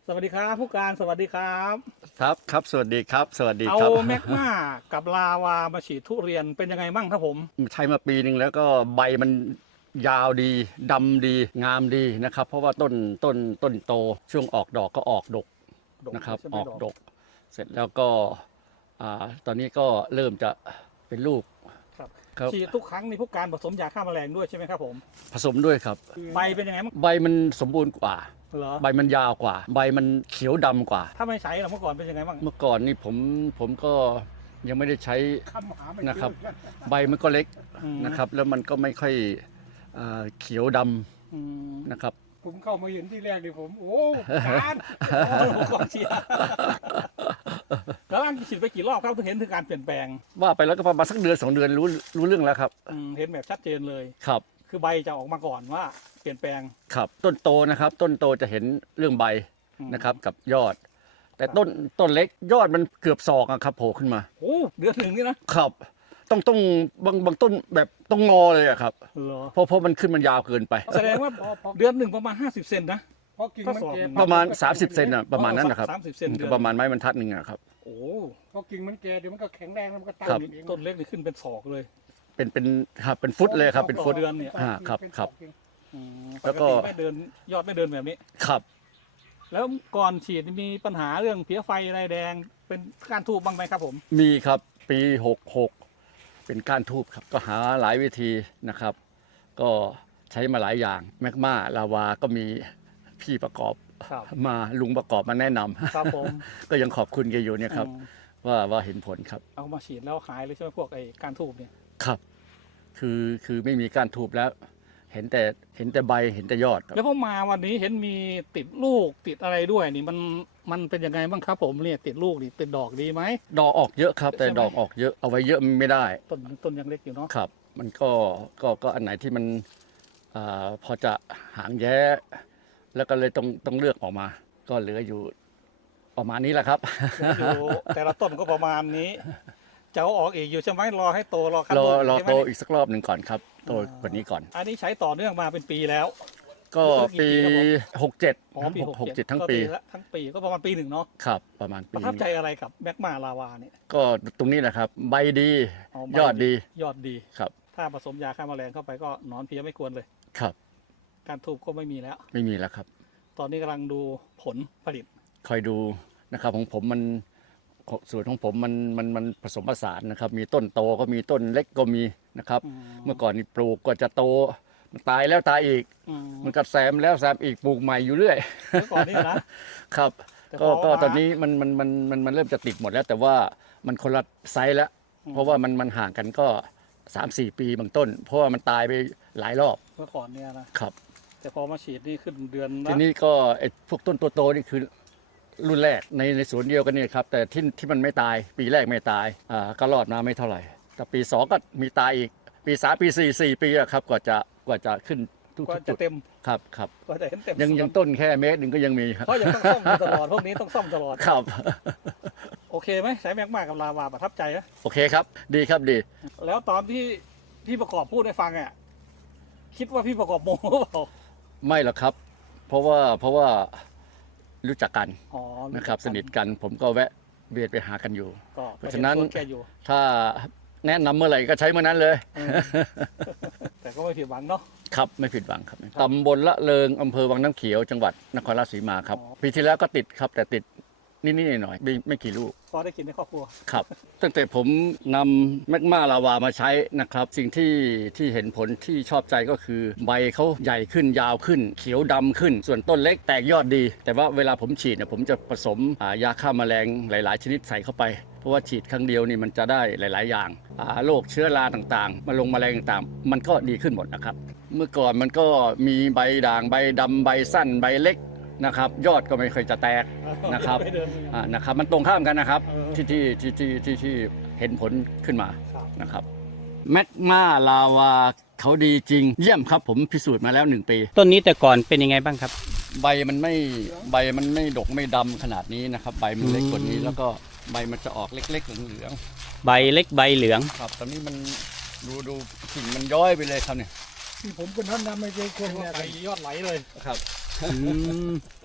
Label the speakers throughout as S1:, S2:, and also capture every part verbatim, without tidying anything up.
S1: สวัสดีครับผู้การสวัสดีครับ
S2: ครับครับสวัสดีครับสวัสดี
S1: เอา
S2: ครับ
S1: แมกมากับลาวามาฉีดทุเรียนเป็นยังไงบ้างครับผม
S2: ใช้มาปีหนึ่งแล้วก็ใบมันยาวดีดำดีงามดีนะครับเพราะว่าต้นต้นต้นโตช่วงออกดอกก็ออกดกนะครับออกดกเสร็จแล้วก็อ่าตอนนี้ก็เริ่มจะเป็นลูก
S1: ครับฉีดทุกครั้งนี่ผู้การผสมยาฆ่าแมลงด้วยใช่ไหมครับผม
S2: ผสมด้วยครับ
S1: ใบเป็นยังไงบ้าง
S2: ใบมันสมบูรณ์กว่า
S1: เหรอ
S2: ใบมันยาวกว่าใบมันเขียวดำกว่า
S1: ถ้าไม่ใช้เมื่อก่อนเป็นยังไงบ้าง
S2: เมื่อก่อนนี่ผมผมก็ยังไม่ได้ใช้นะครับใบมันก็เล็กนะครับแล้วมันก็ไม่ค่อยเขียวดำนะครับ
S3: ผมเข้ามาเห็นที่แรกเลยผมโอ้การ
S1: ผมกองเชียร์แล้วอังฉีดไปกี่รอบครับถึงเห็นถึงการเปลี่ยนแปลง
S2: ว่าไปแล้วก็ประมาณสักเดือนสองเดือนรู้รู้เรื่องแล้วครับ
S1: เห็นแบบชัดเจนเลย
S2: ครับ
S1: คือใบจะออกมาก่อนว่าเปลี่ยนแปลง
S2: ครับต้นโตนะครับต้นโตจะเห็นเรื่องใบนะครับกับยอด แต่ต้นต้นเล็กยอดมันเกือบศอกครับโผล่ขึ้นมา
S1: โอ้เดือนหนึ่งนี่
S2: นะครับต้องต้องบางบางต้นแบบต้องงอเลยอะครับเพราะเพราะมันขึ้นมันยาวเกินไป
S1: แสดงว่าเดือนหนึ่งประมาณห้าสิบเซนนะ
S3: เพราะกิ่งมันแก่
S2: ประมาณสามสิบเซนอะประมาณนั้นนะครับ
S1: สามสิบเซน
S2: ประมาณไม้บรรทัดหนึ่งอะครับ
S1: โอ้
S3: เพราะกิ่งมันแก่เดี๋ยวมันก็แข็งแรงแล้วมันก็ตั้งเอง
S1: ต้นเล็กนี่ขึ้นเป็นศอกเลย
S2: เป็นเป็นครับเป็นฟุตเลยครับเป็นฟุต
S1: เดือนเนี่ย
S2: ครับครับ
S1: แล้วก็ไม่เดินยอดไม่เดินแบบนี้
S2: ครับ
S1: แล้วก่อนฉีดมีปัญหาเรื่องเพี้ยไฟลายแดงเป็นก้านทูบบ้างไหมครับผม
S2: มีครับปีหกหกเป็นก้านทูบครับก็หาหลายวิธีนะครับก็ใช้มาหลายอย่างแมกมาลาวาก็มีพี่ประกอบมาลุงประกอบมาแนะนำ
S1: ครับผม
S2: ก็ยังขอบคุณแกอยู่เนี่ยครับว่าว่าเห็นผลครับ
S1: เอามาฉีดแล้วหายเลยใช่ไหมพวกไอ้ก้านทูบเนี่ย
S2: ครับคือคือไม่มีก้านทูบแล้วเห็นแต่เห็นแต่ใบเห็นแต่ยอด
S1: แล้วพอมาวันนี้เห็นมีติดลูกติดอะไรด้วยนี่มันมันเป็นยังไงบ้างครับผมเนี่ยติดลูกนี่ติดดอกดีไหม
S2: ดอกออกเยอะครับแต่ดอกออกเยอะเอาไว้เยอะไม่ได้
S1: ต้นต้นยังเล็กอยู่เนาะ
S2: ครับมันก็ก็ก็อันไหนที่มันอ่าพอจะหางแย้แล้วก็เลยต้องต้องเลือกออกมา ก็เหลืออยู่ประมาณนี้แหละครับ
S1: อยู่แต่ละต้นก็ประมาณนี้จะเอาออกอีกอยู่ใช่ไหมรอให้โตรอ
S2: รอรอโตอีกสักรอบหนึ่งก่อนครับโตกว่านี้ก่อน
S1: อันนี้ใช้ต่อเนื่องมาเป็นปีแล้ว
S2: ก็ปีหกเจ็ด
S1: หกเจ็ด
S2: ทั้งปี
S1: ทั้งปีก็ประมาณปีหนึ่งเนาะ
S2: ครับประมาณปี
S1: ประทับใจอะไรกับแมกมาลาวาเนี่ย
S2: ก็ตรงนี้แหละครับใบดียอดดี
S1: ยอดดี
S2: ครับ
S1: ถ้าผสมยาฆ่าแมลงเข้าไปก็นอนเพี้ยไม่ควรเลย
S2: ครับ
S1: การทูบก็ไม่มีแล้ว
S2: ไม่มีแล้วครับ
S1: ตอนนี้กำลังดูผลผลิต
S2: คอยดูนะครับของผมมันสูตรของผมมันมันมันผสมผสานนะครับมีต้นโตก็มีต้นเล็กก็มีนะครับเมื่อก่อนนี่ปลูกก็จะโตมันตายแล้วตายอีกมันก็แซมแล้วแซมอีกปลูกใหม่อยู่เรื่อย
S1: เมื่อก่อนนี่นะครับ
S2: ก็ก็ตอนนี้มันมันมันมันมันเริ่มจะติดหมดแล้วแต่ว่ามันคนละไซส์แล้วเพราะว่ามันมันห่างกันก็สามสี่ปีบางต้นเพราะว่ามันตายไปหลายรอบ
S1: เมื่อก่อนเนี่ยนะครับแต่พอมาฉีดนี่ขึ้นเดือน
S2: ทีนี้ก็ไอ้พวกต้นโตๆนี่คือรุ่นแรกในในสวนเดียวกันนี่ครับแต่ที่ที่มันไม่ตายปีแรกไม่ตายอ่าก็รอดมาไม่เท่าไหร่แต่ปีสองก็มีตายอีกปีสามปีสี่สี่ปีอะครับกว่าจะกว่าจะขึ้น
S1: ทุกจุดเต็ม
S2: ครับครับ
S1: กว่าจะเห็นเต็ม
S2: ยังยังต้นแค่เมตรหนึ่งก็ยังมีครับ
S1: เพราะยังต้องซ่อมตลอดพวกนี้ต้องซ่อมตลอด
S2: ครับ
S1: โอเคไหมใช้แมกมากับลาวาประทับใจไหม
S2: โอเคครับดีครับดี
S1: แล้วตอนที่พี่ประกอบพูดให้ฟังอ่ะคิดว่าพี่ประกอบโม้หรือเปล่า
S2: ไม่หรอกครับเพราะว่าเพราะว่ารู้จักกันนะครับสนิทกันผมก็แวะเวียนไปหากันอยู่เพราะฉะนั้นถ้าแนะนำเมื่อไหร่ก็ใช้เมื่อนั้นเลย
S1: แต่ก็ไม่ผิดหวังเนาะ
S2: ครับไม่ผิดหวังครับตำบลละเริงอำเภอวังน้ำเขียวจังหวัดนครราชสีมาครับปีที่แล้วก็ติดครับแต่ติดนิดๆหน่อยๆไม่กี่ลูก
S1: พอได้กินในครอบครัว
S2: ครับตั้งแต่ผมนำแมกมาลาวามาใช้นะครับสิ่งที่ที่เห็นผลที่ชอบใจก็คือใบเขาใหญ่ขึ้นยาวขึ้นเขียวดำขึ้นส่วนต้นเล็กแตกยอดดีแต่ว่าเวลาผมฉีดเนี่ยผมจะผสมยาฆ่าแมลงหลายๆชนิดใส่เข้าไปเพราะว่าฉีดครั้งเดียวนี่มันจะได้หลายๆอย่างโรคเชื้อราต่างๆมาลงแมลงต่างๆมันก็ดีขึ้นหมดนะครับเมื่อก่อนมันก็มีใบด่างใบดำใบสั้นใบเล็กนะครับยอดก็ไม่เคยจะแตกนะครับนะครับมันตรงข้ามกันนะครับที่ที่ที่ที่ที่ที่เห็นผลขึ้นมานะครับแมกมาลาวาเขาดีจริงเยี่ยมครับผมพิสูจน์มาแล้วหนึ่งปี
S4: ต้นนี้แต่ก่อนเป็นยังไงบ้างครับ
S2: ใบมันไม่ใบมันไม่ดกไม่ดำขนาดนี้นะครับใบมันเล็กกว่านี้แล้วก็ใบมันจะออกเล็กๆเหลือง
S4: ๆใบเล็กใบเหลือง
S2: ครับตอนนี้มันดูดูกิ่งมันย้อยไปเลยครับเนี่ย
S3: ที่ผมเป็นท่านนำไม่ใช่คนเนี่ย
S1: ยอดไหลเลย
S2: ครับ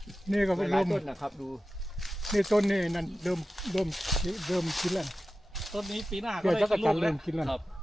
S3: นี่ก็
S2: หลา
S3: เริ่
S2: ย
S3: ม
S2: ต้นนะครับดู
S3: นี่ต้นนี่นั่นเริ่มเริ่มเริ่มกินแล้ว
S1: ต้นนี้ปีหน้าก็
S3: เดี๋ยว
S1: ได้
S3: จะก
S1: กิ
S3: ระ
S1: น
S3: จั
S1: ลู
S3: น
S1: กแล้ว
S3: เริ่มกินแล้ว
S2: ครับ